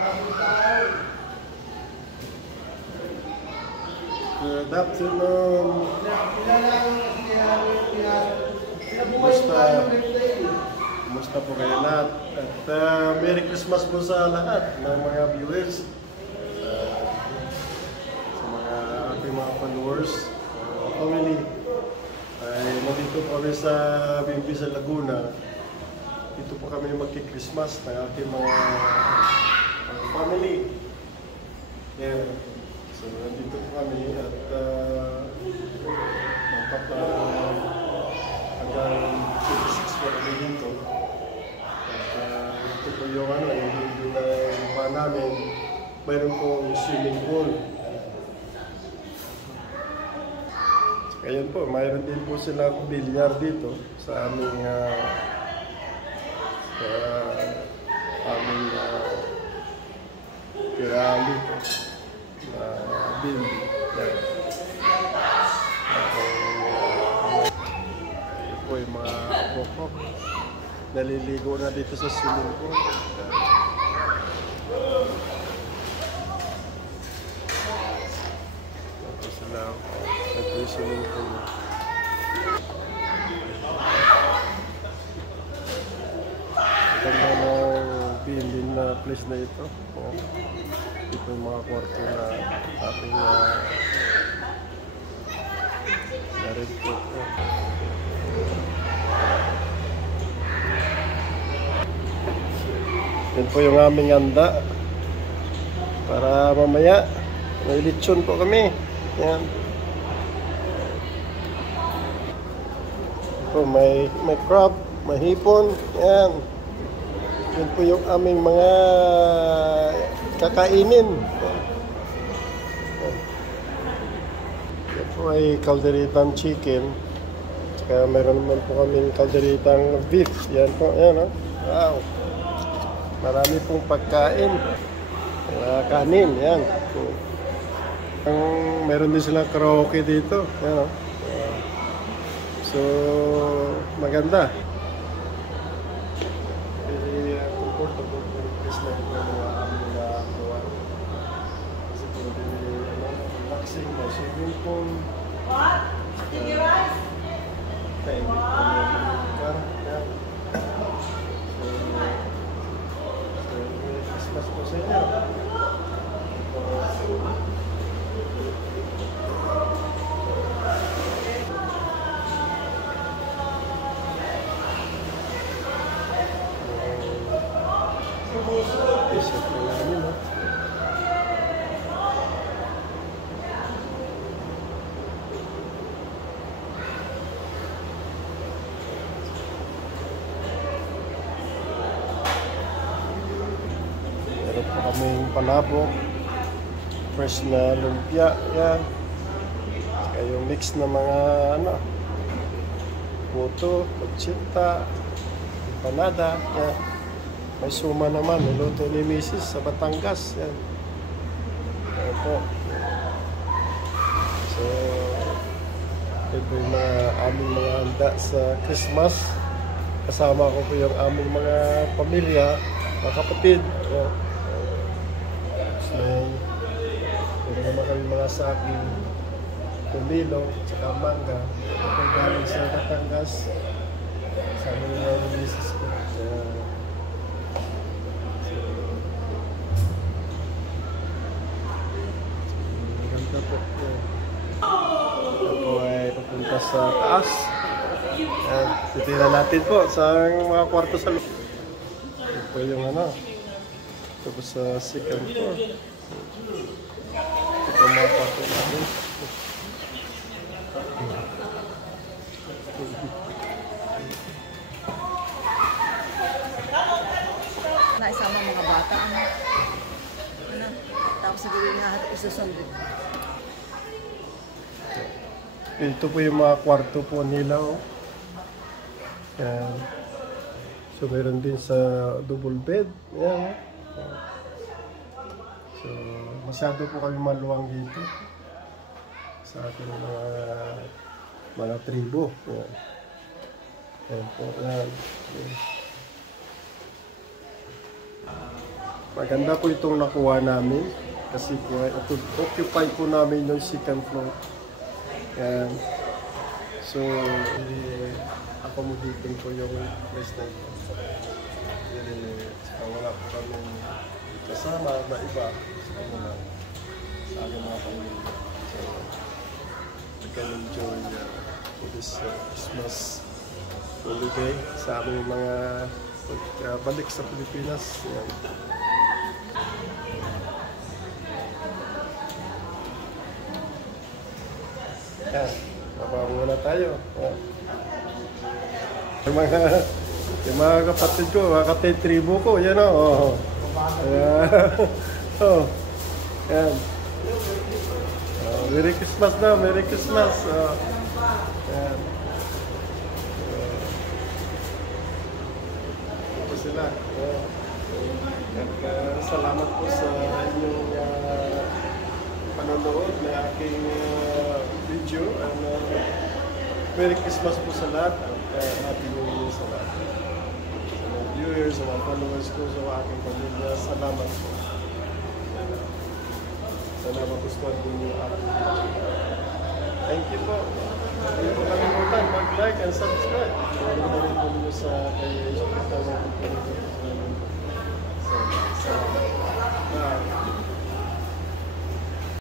Good afternoon. Kumusta po kayo lahat? At Merry Christmas po sa lahat ng mga viewers, sa mga ating mga followers, family. Ay nandito po kami sa Bimbi sa Laguna. Dito po kami magki-Christmas ng ating mga family. Yeah. So nandito po kami at hanggang 26 po kami dito. At ito po yung yung pa namin, mayroon pong swimming pool. Ngayon po, mayroon din po silang bilyar dito sa aming tirahan dito. Bimbi. Ito po yung mga apo ko. Naliligo na dito sa swimming pool. Ito sila. Ito yung swimming pool. Ganda ng Bimbi na place na ito. Ito yung mga kwarto na ating narin po. Yan po yung aming handa para mamaya may lechon po kami. Yan. Ito, may crab, may hipon. Yan. Yan po yung aming mga kakainin. Yan po ay kalderitang chicken. Tsaka meron naman po kaming kalderitang beef. Yan po, yan o. Wow! Marami pong pagkain. Kanin, yan. Meron din silang karaoke dito. Yan o. So, maganda. Comfortable po yung place na ito na aming nakakuha. Kasi po din relaxing na swimming pool. Sticky rice? Kainit po yung car. So, may Christmas po sa inyo. Isip na namin, no? Meron pa kaming palabok, fresh na lumpia, yan. Saka yung mix na mga puto, kutsita, empanada, yan. May suma naman, niluto ni Mrs. sa Batangas. Yan. Ayan po. So, ito yung aming mga handa sa Christmas. Kasama ko po yung aming mga pamilya, mga kapatid. Ayan. So, ito naman kami mga saging, pumilo, tsaka mangga. Ito galing sa Batangas. Kasama yung Mrs. ko. Ito ay papunta sa taas. Titira natin po sa mga kwarto sa loob. Ito yung ito po sa second floor. Ito mga kwarto natin. Naisama mga bata. Tapos sabihin nga isusundin. Ito po yung mga kwarto po nila. Oh. Yan. So meron din sa double bed. Yan. So masyado po kami maluwang dito sa ating mga tribo. Yan. Yan po. Yan. Maganda po itong nakuha namin kasi po ay occupy po namin yung second floor. Yan. So, accommodating po yung place na ito. Wala po kami kasama na iba sa aming mga pamilya. So, we can enjoy this Christmas holiday sa aming mga balik sa Pilipinas. Yan. Yan. Baba muna tayo. Yung mga kapatid ko, mga katetribo ko, yan o. Oh. Oh. Yan. Merry Christmas na, Merry Christmas. Yan. Ito sila. Salamat po sa inyong panonood ng aking video. Merry Christmas po sa lahat. Happy New Year sa lahat. Sa mga viewers, sa mga followers ko, sa aking pamilya, salamat po. Sana magustuhan din yung aking video. Thank you po. Hindi po kalimutan mag-like and subscribe.